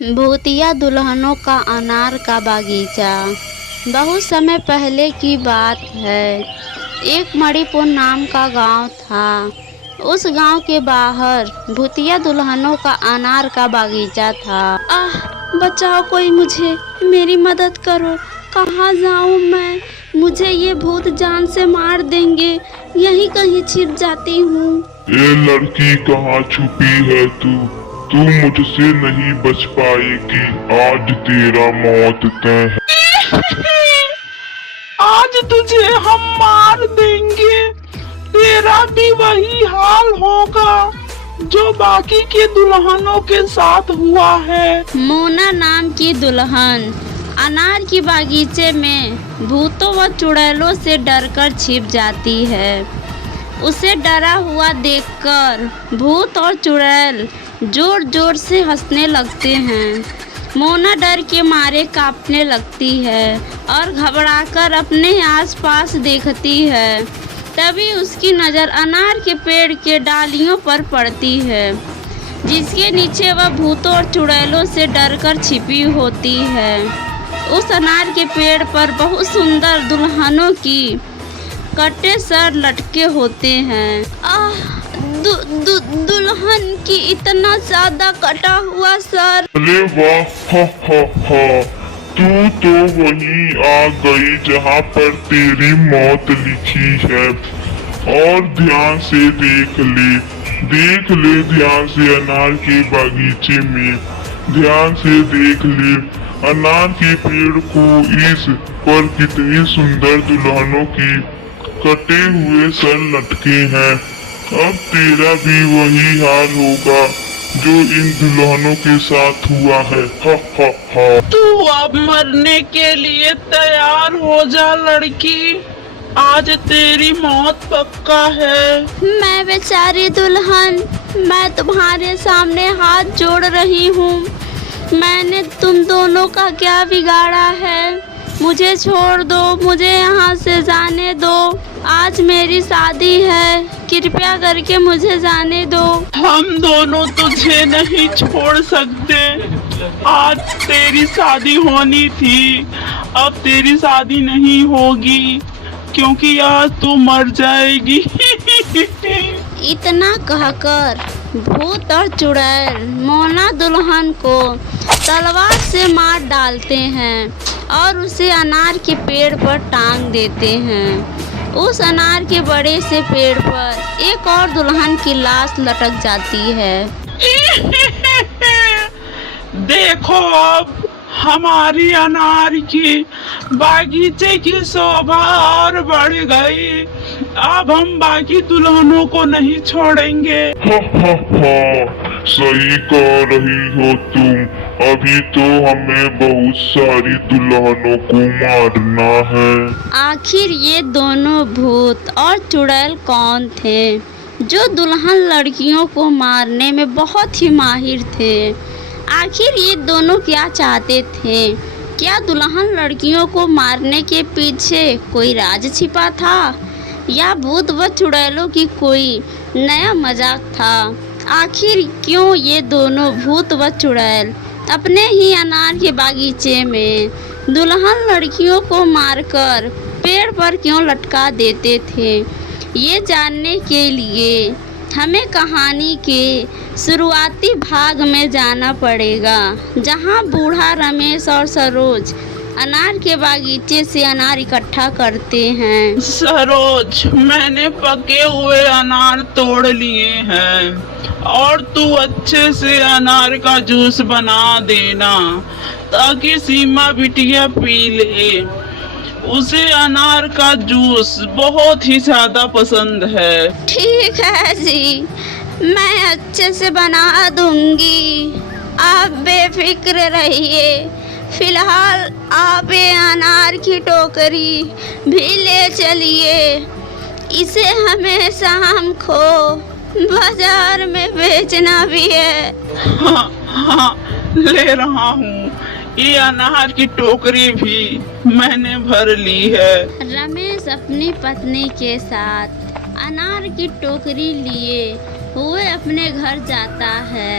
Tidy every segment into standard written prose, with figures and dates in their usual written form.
भूतिया दुल्हनों का अनार का बागीचा। बहुत समय पहले की बात है। एक मणिपुर नाम का गांव था। उस गांव के बाहर भूतिया दुल्हनों का अनार का बागीचा था। बचाओ कोई, मुझे मेरी मदद करो। कहाँ जाऊँ मैं? मुझे ये भूत जान से मार देंगे। यहीं कहीं छिप जाती हूँ। ये लड़की कहाँ छुपी है तू मुझसे नहीं बच पाएगी। आज तेरा मौत तय है। आज तुझे हम मार देंगे। तेरा भी वही हाल होगा जो बाकी के दुल्हनों के साथ हुआ है। मोना नाम की दुल्हन अनार की बागीचे में भूतों व चुड़ैलों से डरकर छिप जाती है। उसे डरा हुआ देखकर भूत और चुड़ैल जोर जोर से हंसने लगते हैं। मोना डर के मारे कांपने लगती है और घबराकर अपने आसपास देखती है। तभी उसकी नज़र अनार के पेड़ के डालियों पर पड़ती है, जिसके नीचे वह भूतों और चुड़ैलों से डरकर छिपी होती है। उस अनार के पेड़ पर बहुत सुंदर दुल्हनों की कटे सर लटके होते हैं। दुल्हन की इतना ज्यादा कटा हुआ सर। अरे वाह, हा। तू तो वहीं आ गई जहाँ पर तेरी मौत लिखी है। और ध्यान से देख ले ध्यान से अनार के बागीचे में। ध्यान से देख ले अनार के पेड़ को। इस पर कितनी सुंदर दुल्हनों की कटे हुए सर लटके हैं। अब तेरा भी वही हाल होगा जो इन दुल्हनों के साथ हुआ है। हा। तू अब मरने के लिए तैयार हो जा लड़की। आज तेरी मौत पक्का है। मैं बेचारी दुल्हन, मैं तुम्हारे सामने हाथ जोड़ रही हूँ। मैंने तुम दोनों का क्या बिगाड़ा है? मुझे छोड़ दो, मुझे यहाँ से जाने दो। आज मेरी शादी है, कृपया करके मुझे जाने दो। हम दोनों तुझे नहीं छोड़ सकते। आज तेरी शादी होनी थी, अब तेरी शादी नहीं होगी क्योंकि आज तू मर जाएगी। इतना कहकर भूत और चुड़ैल मोना दुल्हन को तलवार से मार डालते हैं और उसे अनार के पेड़ पर टांग देते हैं। उस अनार के बड़े से पेड़ पर एक और दुल्हन की लाश लटक जाती है। देखो, अब हमारी अनार की बागीचे की शोभा और बढ़ गई। अब हम बाकी दुल्हनों को नहीं छोड़ेंगे। हा। सही कह रही हो तुम। अभी तो हमें बहुत सारी दुल्हनों को मारना है। आखिर ये दोनों भूत और चुड़ैल कौन थे जो दुल्हन लड़कियों को मारने में बहुत ही माहिर थे? आखिर ये दोनों क्या चाहते थे? क्या दुल्हन लड़कियों को मारने के पीछे कोई राज छिपा था या भूत व चुड़ैलों की कोई नया मजाक था? आखिर क्यों ये दोनों भूत व चुड़ैल अपने ही अनार के बागीचे में दुल्हन लड़कियों को मारकर पेड़ पर क्यों लटका देते थे? ये जानने के लिए हमें कहानी के शुरुआती भाग में जाना पड़ेगा, जहां बूढ़ा रमेश और सरोज अनार के बागीचे से अनार इकट्ठा करते हैं। सरोज, मैंने पके हुए अनार तोड़ लिए हैं और तू अच्छे से अनार का जूस बना देना ताकि सीमा बिटिया पी ले। उसे अनार का जूस बहुत ही ज्यादा पसंद है। ठीक है जी, मैं अच्छे से बना दूंगी। आप बेफिक्र रहिए। फिलहाल आप ये अनार की टोकरी भी ले चलिए। इसे हमें शाम को बाजार में बेचना भी है। हाँ, ले रहा हूँ। ये अनार की टोकरी भी मैंने भर ली है। रमेश अपनी पत्नी के साथ अनार की टोकरी लिए हुए अपने घर जाता है।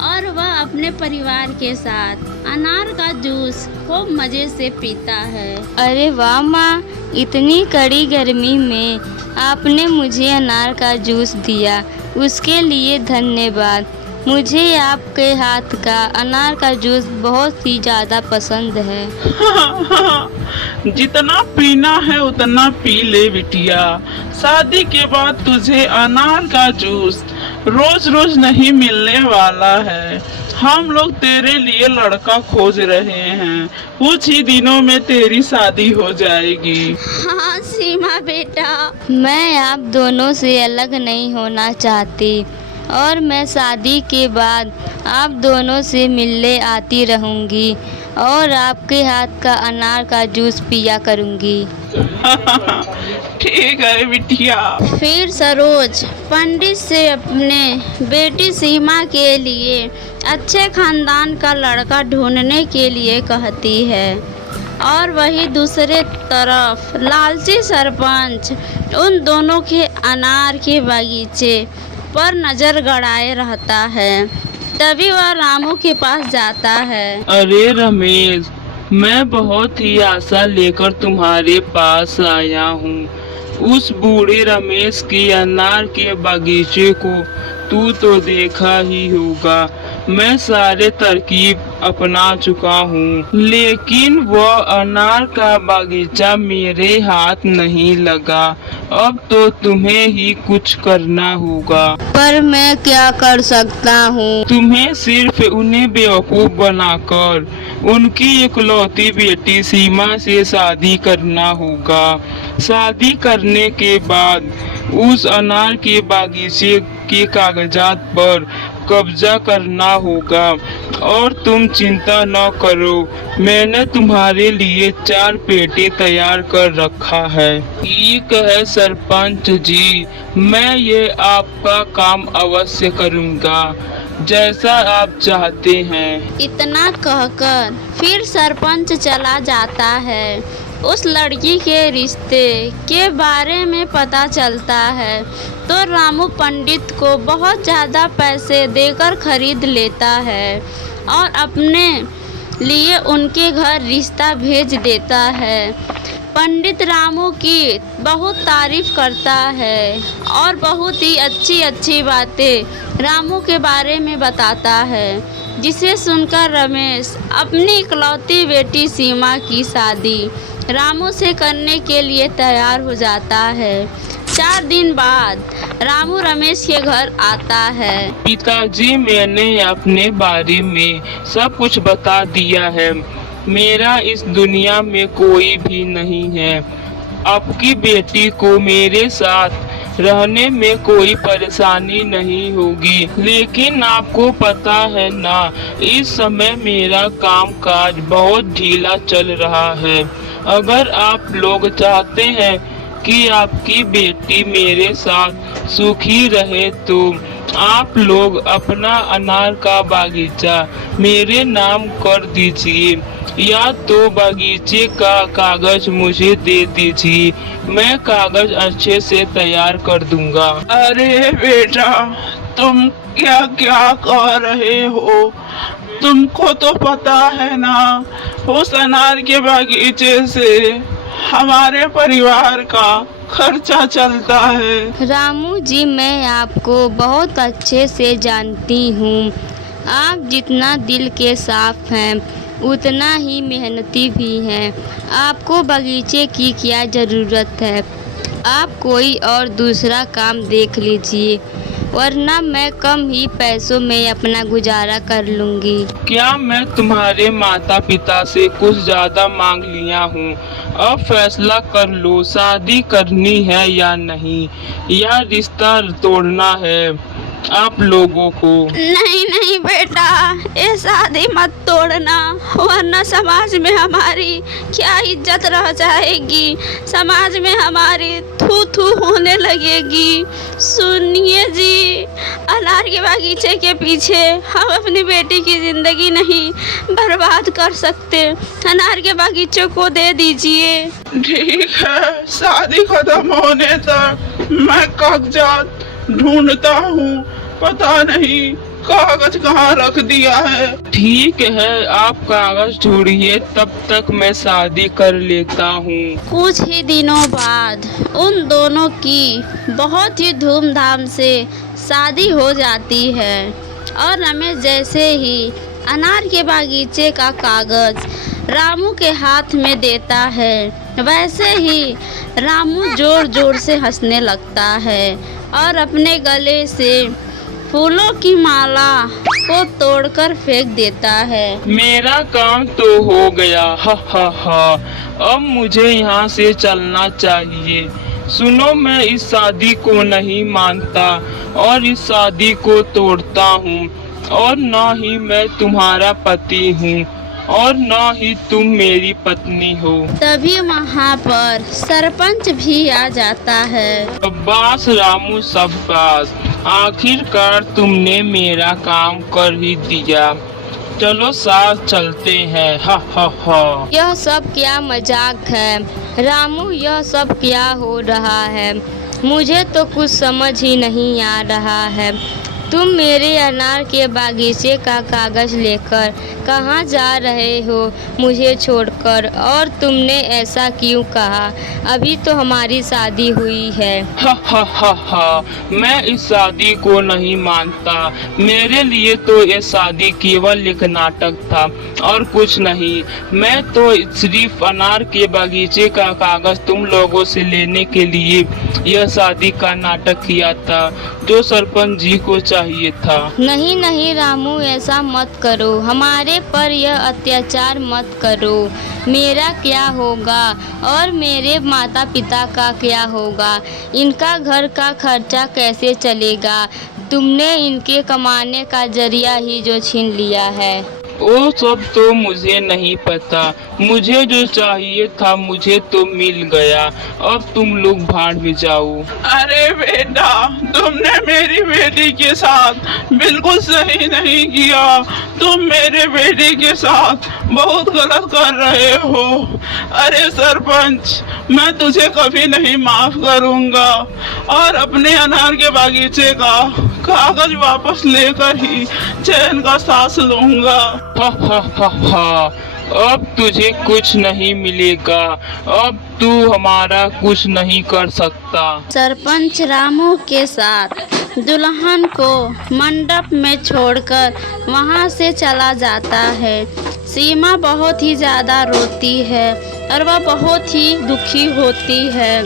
और वह अपने परिवार के साथ अनार का जूस खूब मज़े से पीता है। अरे वाह माँ, इतनी कड़ी गर्मी में आपने मुझे अनार का जूस दिया, उसके लिए धन्यवाद। मुझे आपके हाथ का अनार का जूस बहुत ही ज़्यादा पसंद है। जितना पीना है उतना पी ले बिटिया। शादी के बाद तुझे अनार का जूस रोज रोज नहीं मिलने वाला है। हम लोग तेरे लिए लड़का खोज रहे हैं, कुछ ही दिनों में तेरी शादी हो जाएगी। हाँ सीमा बेटा, मैं आप दोनों से अलग नहीं होना चाहती और मैं शादी के बाद आप दोनों से मिलने आती रहूँगी और आपके हाथ का अनार का जूस पिया करूँगी। ठीक है बिटिया। फिर सरोज पंडित से अपने बेटी सीमा के लिए अच्छे खानदान का लड़का ढूंढने के लिए कहती है और वही दूसरे तरफ लालची सरपंच उन दोनों के अनार के बगीचे पर नजर गड़ाए रहता है। तभी वह रामू के पास जाता है। अरे रमेश, मैं बहुत ही आशा लेकर तुम्हारे पास आया हूँ। उस बूढ़े रमेश के अनार के बगीचे को तू तो देखा ही होगा। मैं सारे तरकीब अपना चुका हूँ, लेकिन वह अनार का बगीचा मेरे हाथ नहीं लगा। अब तो तुम्हें ही कुछ करना होगा। पर मैं क्या कर सकता हूँ? तुम्हें सिर्फ उन्हें बेवकूफ बनाकर उनकी इकलौती बेटी सीमा से शादी करना होगा। शादी करने के बाद उस अनार के बागीचे के कागजात पर कब्जा करना होगा। और तुम चिंता न करो, मैंने तुम्हारे लिए 4 पेटी तैयार कर रखा है। ठीक है सरपंच जी, मैं ये आपका काम अवश्य करूँगा, जैसा आप चाहते हैं। इतना कहकर फिर सरपंच चला जाता है। उस लड़की के रिश्ते के बारे में पता चलता है तो रामू पंडित को बहुत ज़्यादा पैसे देकर खरीद लेता है और अपने लिए उनके घर रिश्ता भेज देता है। पंडित रामू की बहुत तारीफ करता है और बहुत ही अच्छी अच्छी बातें रामू के बारे में बताता है, जिसे सुनकर रमेश अपनी इकलौती बेटी सीमा की शादी रामू से करने के लिए तैयार हो जाता है। 4 दिन बाद रामू रमेश के घर आता है। पिताजी, मैंने अपने बारे में सब कुछ बता दिया है। मेरा इस दुनिया में कोई भी नहीं है। आपकी बेटी को मेरे साथ रहने में कोई परेशानी नहीं होगी, लेकिन आपको पता है ना, इस समय मेरा कामकाज बहुत ढीला चल रहा है। अगर आप लोग चाहते हैं कि आपकी बेटी मेरे साथ सुखी रहे तो आप लोग अपना अनार का बागीचा मेरे नाम कर दीजिए, या तो बागीचे का कागज मुझे दे दीजिए। मैं कागज अच्छे से तैयार कर दूंगा। अरे बेटा, तुम क्या क्या कह रहे हो? तुमको तो पता है ना, उस अनार के बागीचे से हमारे परिवार का खर्चा चलता है। रामू जी, मैं आपको बहुत अच्छे से जानती हूँ। आप जितना दिल के साफ हैं उतना ही मेहनती भी हैं। आपको बगीचे की क्या ज़रूरत है? आप कोई और दूसरा काम देख लीजिए, वरना मैं कम ही पैसों में अपना गुजारा कर लूँगी। क्या मैं तुम्हारे माता पिता से कुछ ज़्यादा मांग लिया हूँ? अब फैसला कर लो, शादी करनी है या नहीं, या रिश्ता तोड़ना है आप लोगों को। नहीं नहीं बेटा, ये शादी मत तोड़ना, वरना समाज में हमारी क्या इज्जत रह जाएगी। समाज में हमारी थू थू होने लगेगी। सुनिए जी, अनार के बागीचे के पीछे हम अपनी बेटी की जिंदगी नहीं बर्बाद कर सकते। अनार के बागीचे को दे दीजिए। ठीक है, शादी खत्म होने तक मैं कागजात ढूंढता हूँ। पता नहीं कागज कहाँ रख दिया है? ठीक है, आप कागज ढूंढिए, तब तक मैं शादी कर लेता हूँ। कुछ ही दिनों बाद उन दोनों की बहुत ही धूमधाम से शादी हो जाती है और रमेश जैसे ही अनार के बागीचे का कागज रामू के हाथ में देता है, वैसे ही रामू जोर जोर से हंसने लगता है और अपने गले से फूलों की माला को तोड़कर फेंक देता है। मेरा काम तो हो गया, हा हा हा। अब मुझे यहाँ से चलना चाहिए। सुनो, मैं इस शादी को नहीं मानता और इस शादी को तोड़ता हूँ, और ना ही मैं तुम्हारा पति हूँ और ना ही तुम मेरी पत्नी हो। तभी वहाँ पर सरपंच भी आ जाता है। शाबाश रामू, शाबाश, आखिरकार तुमने मेरा काम कर ही दिया। चलो साथ चलते हैं, हा हा हा। यह सब क्या मजाक है रामू, यह सब क्या हो रहा है? मुझे तो कुछ समझ ही नहीं आ रहा है। तुम मेरे अनार के बागीचे का कागज लेकर कहाँ जा रहे हो मुझे छोड़कर, और तुमने ऐसा क्यों कहा? अभी तो हमारी शादी हुई है। हा हा हा हा, मैं इस शादी को नहीं मानता। मेरे लिए तो ये शादी केवल एक नाटक था और कुछ नहीं। मैं तो सिर्फ अनार के बागीचे का कागज तुम लोगों से लेने के लिए यह शादी का नाटक किया था, जो सरपंच जी को चाहिए था। नहीं नहीं रामू, ऐसा मत करो, हमारे पर यह अत्याचार मत करो। मेरा क्या होगा और मेरे माता पिता का क्या होगा? इनका घर का खर्चा कैसे चलेगा? तुमने इनके कमाने का जरिया ही जो छीन लिया है। वो सब तो मुझे नहीं पता। मुझे जो चाहिए था मुझे तो मिल गया। अब तुम लोग भाड़ में जाओ। अरे बेटा, तुमने मेरी बेटी के साथ बिल्कुल सही नहीं किया। तुम मेरे बेटे के साथ बहुत गलत कर रहे हो। अरे सरपंच, मैं तुझे कभी नहीं माफ करूंगा और अपने अनार के बागीचे का कागज वापस लेकर ही चैन का सांस लूंगा। हा हा हा हा, अब तुझे कुछ नहीं मिलेगा। अब तू हमारा कुछ नहीं कर सकता। सरपंच रामू के साथ दुल्हन को मंडप में छोड़कर वहां से चला जाता है। सीमा बहुत ही ज़्यादा रोती है और वह बहुत ही दुखी होती है।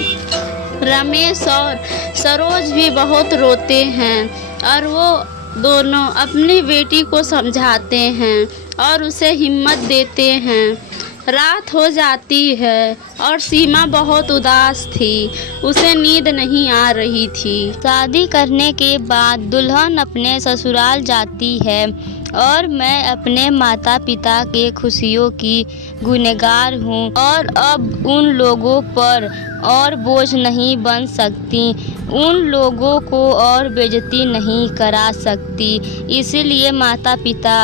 रमेश और सरोज भी बहुत रोते हैं और वो दोनों अपनी बेटी को समझाते हैं और उसे हिम्मत देते हैं। रात हो जाती है और सीमा बहुत उदास थी, उसे नींद नहीं आ रही थी। शादी करने के बाद दुल्हन अपने ससुराल जाती है और मैं अपने माता पिता के खुशियों की गुनहगार हूँ और अब उन लोगों पर और बोझ नहीं बन सकती, उन लोगों को और बेइज्जती नहीं करा सकती। इसीलिए माता पिता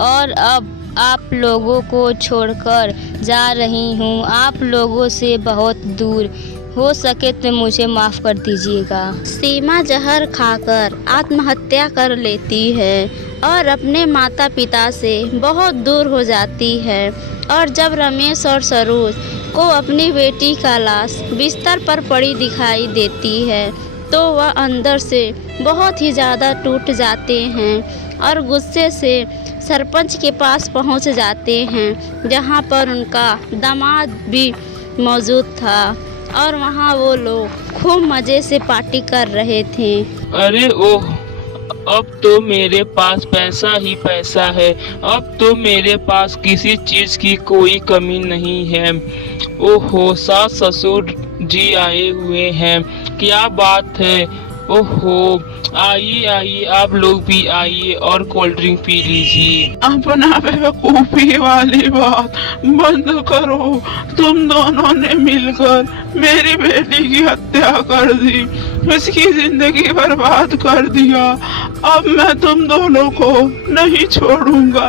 और अब आप लोगों को छोड़कर जा रही हूँ, आप लोगों से बहुत दूर। हो सके तो मुझे माफ़ कर दीजिएगा। सीमा जहर खाकर आत्महत्या कर लेती है और अपने माता पिता से बहुत दूर हो जाती है। और जब रमेश और सरोज को अपनी बेटी का लाश बिस्तर पर पड़ी दिखाई देती है तो वह अंदर से बहुत ही ज़्यादा टूट जाते हैं और गुस्से से सरपंच के पास पहुंच जाते हैं, जहां पर उनका दामाद भी मौजूद था और वहां वो लोग खूब मज़े से पार्टी कर रहे थे। अरे ओह, अब तो मेरे पास पैसा ही पैसा है। अब तो मेरे पास किसी चीज की कोई कमी नहीं है। ओहो, सास ससुर जी आए हुए हैं, क्या बात है। ओहो, आइए आइए, आप लोग भी आइए और कोल्ड ड्रिंक पी लीजिए। अपना बेवकूफी वाली बात बंद करो। तुम दोनों ने मिलकर मेरी बेटी की हत्या कर दी। उसकी जिंदगी बर्बाद कर दिया। अब मैं तुम दोनों को नहीं छोड़ूंगा,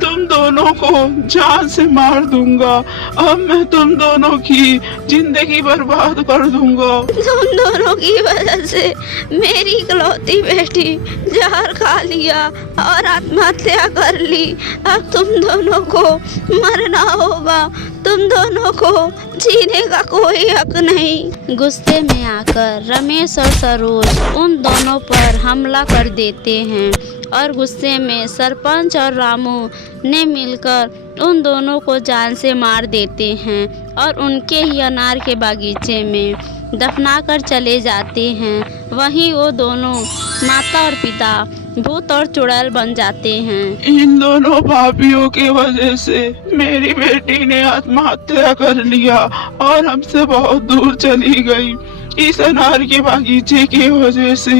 तुम दोनों को जान से मार दूंगा। अब मैं तुम दोनों की जिंदगी बर्बाद कर दूंगा। तुम दोनों की वजह से मेरी इकलौती बेटी जहर खा लिया और आत्महत्या कर ली। अब तुम दोनों को मरना होगा, तुम दोनों को जीने का कोई हक नहीं। गुस्से में आकर रमेश और सरोज उन दोनों पर हमला कर देते हैं और गुस्से में सरपंच और रामू ने मिलकर उन दोनों को जान से मार देते हैं और उनके ही अनार के बागीचे में दफना कर चले जाते हैं। वहीं वो दोनों माता और पिता भूत और चुड़ैल बन जाते हैं। इन दोनों पापियों की वजह से मेरी बेटी ने आत्महत्या कर लिया और हमसे बहुत दूर चली गई। इस अनार के बागीचे की वजह से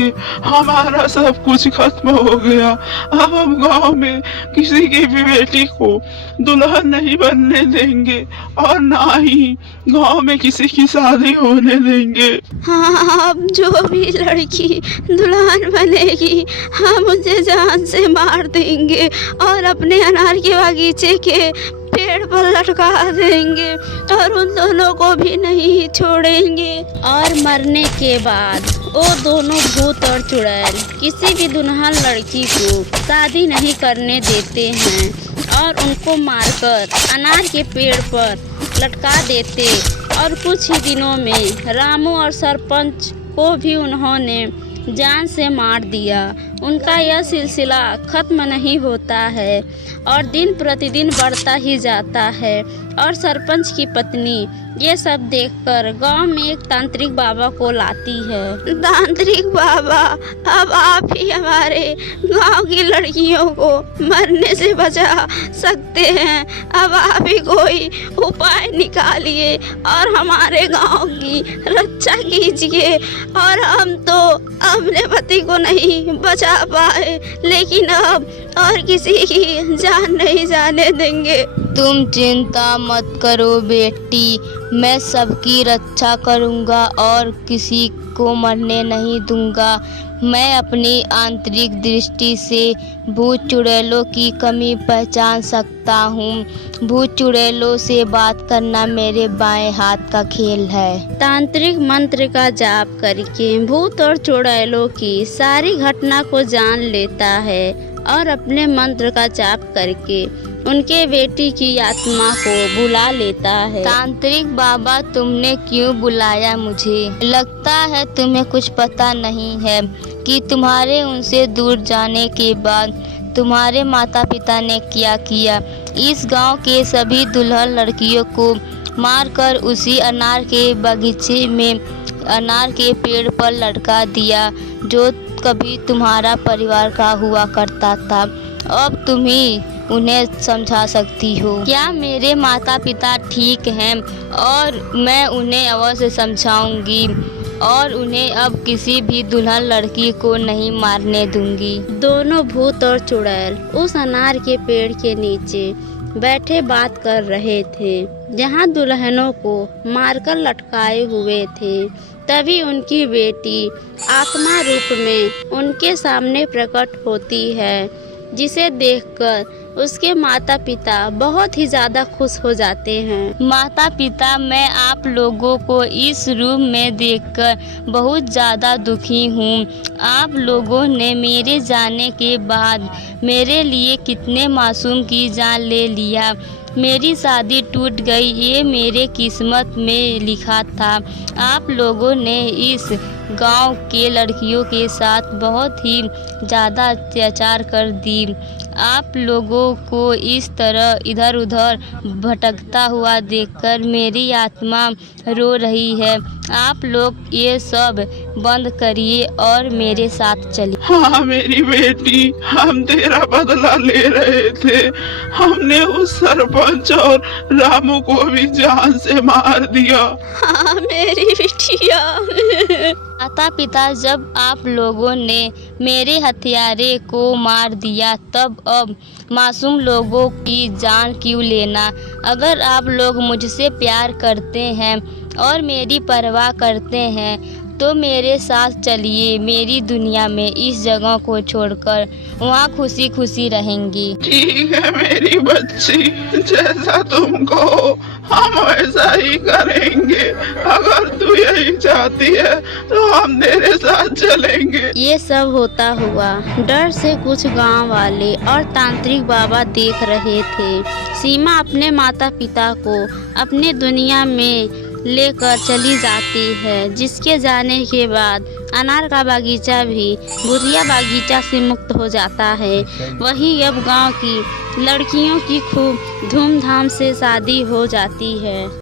हमारा सब कुछ खत्म हो गया। अब हम गांव में किसी की भी बेटी को दुल्हन नहीं बनने देंगे और ना ही गांव में किसी की शादी होने देंगे। हाँ, अब जो भी लड़की दुल्हन बनेगी हम उसे जान से मार देंगे और अपने अनार के बागीचे के पेड़ पर लटका देंगे और उन दोनों को भी नहीं छोड़ेंगे। और मरने के बाद वो दोनों भूत और चुड़ैल किसी भी दुल्हन लड़की को शादी नहीं करने देते हैं और उनको मारकर अनार के पेड़ पर लटका देते। और कुछ ही दिनों में रामू और सरपंच को भी उन्होंने जान से मार दिया। उनका यह सिलसिला खत्म नहीं होता है और दिन प्रतिदिन बढ़ता ही जाता है। और सरपंच की पत्नी ये सब देखकर गांव में एक तांत्रिक बाबा को लाती है। तांत्रिक बाबा, अब आप ही हमारे गांव की लड़कियों को मरने से बचा सकते हैं। अब आप ही कोई उपाय निकालिए और हमारे गांव की रक्षा कीजिए। और हम तो अपने पति को नहीं बचा पाए, लेकिन अब और किसी की जान नहीं जाने देंगे। तुम चिंता मत करो बेटी, मैं सबकी रक्षा करूंगा और किसी को मरने नहीं दूंगा। मैं अपनी आंतरिक दृष्टि से भूत चुड़ैलों की कमी पहचान सकता हूँ। भूत चुड़ैलों से बात करना मेरे बाएं हाथ का खेल है। तांत्रिक मंत्र का जाप करके भूत और चुड़ैलों की सारी घटना को जान लेता है और अपने मंत्र का जाप करके उनके बेटी की आत्मा को बुला लेता है। तांत्रिक बाबा, तुमने क्यों बुलाया मुझे? लगता है तुम्हें कुछ पता नहीं है कि तुम्हारे उनसे दूर जाने के बाद तुम्हारे माता पिता ने क्या किया। इस गांव के सभी दुल्हन लड़कियों को मारकर उसी अनार के बगीचे में अनार के पेड़ पर लटका दिया जो कभी तुम्हारा परिवार का हुआ करता था। अब तुम ही उन्हें समझा सकती हो। क्या मेरे माता पिता ठीक हैं? और मैं उन्हें अवश्य समझाऊंगी और उन्हें अब किसी भी दुल्हन लड़की को नहीं मारने दूंगी। दोनों भूत और चुड़ैल उस अनार के पेड़ के नीचे बैठे बात कर रहे थे जहां दुल्हनों को मारकर लटकाए हुए थे। तभी उनकी बेटी आत्मा रूप में उनके सामने प्रकट होती है, जिसे देखकर उसके माता पिता बहुत ही ज़्यादा खुश हो जाते हैं। माता पिता, मैं आप लोगों को इस रूप में देखकर बहुत ज़्यादा दुखी हूँ। आप लोगों ने मेरे जाने के बाद मेरे लिए कितने मासूम की जान ले लिया। मेरी शादी टूट गई, ये मेरे किस्मत में लिखा था। आप लोगों ने इस गांव के लड़कियों के साथ बहुत ही ज़्यादा अत्याचार कर दी। आप लोगों को इस तरह इधर उधर भटकता हुआ देखकर मेरी आत्मा रो रही है। आप लोग ये सब बंद करिए और मेरे साथ चलिए। हाँ मेरी बेटी, हम तेरा बदला ले रहे थे। हमने उस सरपंच और रामू को भी जान से मार दिया। हाँ मेरी बिटिया। माता पिता, जब आप लोगों ने मेरे हथियारे को मार दिया तब अब मासूम लोगों की जान क्यों लेना? अगर आप लोग मुझसे प्यार करते हैं और मेरी परवाह करते हैं तो मेरे साथ चलिए मेरी दुनिया में, इस जगह को छोड़कर वहाँ खुशी खुशी रहेंगी। ठीक है मेरी बच्ची, जैसा तुम कहो हम वैसा ही करेंगे। अगर तू यही चाहती है तो हम तेरे साथ चलेंगे। ये सब होता हुआ डर से कुछ गांव वाले और तांत्रिक बाबा देख रहे थे। सीमा अपने माता पिता को अपने दुनिया में लेकर चली जाती है, जिसके जाने के बाद अनार का बागीचा भी भूतिया बागीचा से मुक्त हो जाता है। वहीं अब गांव की लड़कियों की खूब धूमधाम से शादी हो जाती है।